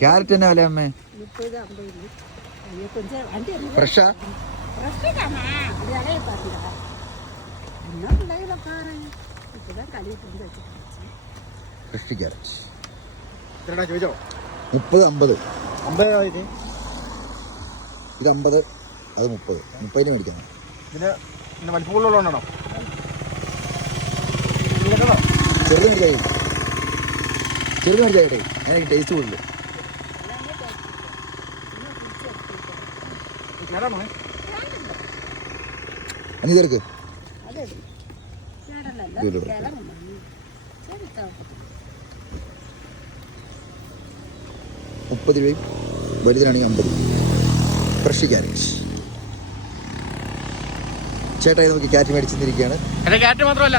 Carrot എന്നാ വില അമ്മേ? ഫ്രഷാ? Fresh carrot 30, 50. ഇത് 50, അത് 30. 30 മേടിക്കണം. ചെറുത് മേടിച്ചായിട്ടെ എനിക്ക് ടേസ്റ്റ് കൂടുതൽ. അനി ചേർക്ക് 30 രൂപയും വലുതിനാണെങ്കിൽ 50. Fresh carrot. ചേട്ടായി നമുക്ക് ക്യാരറ്റ് മേടിച്ചിരിക്കുകയാണ്. ക്യാരറ്റ് മാത്രമല്ല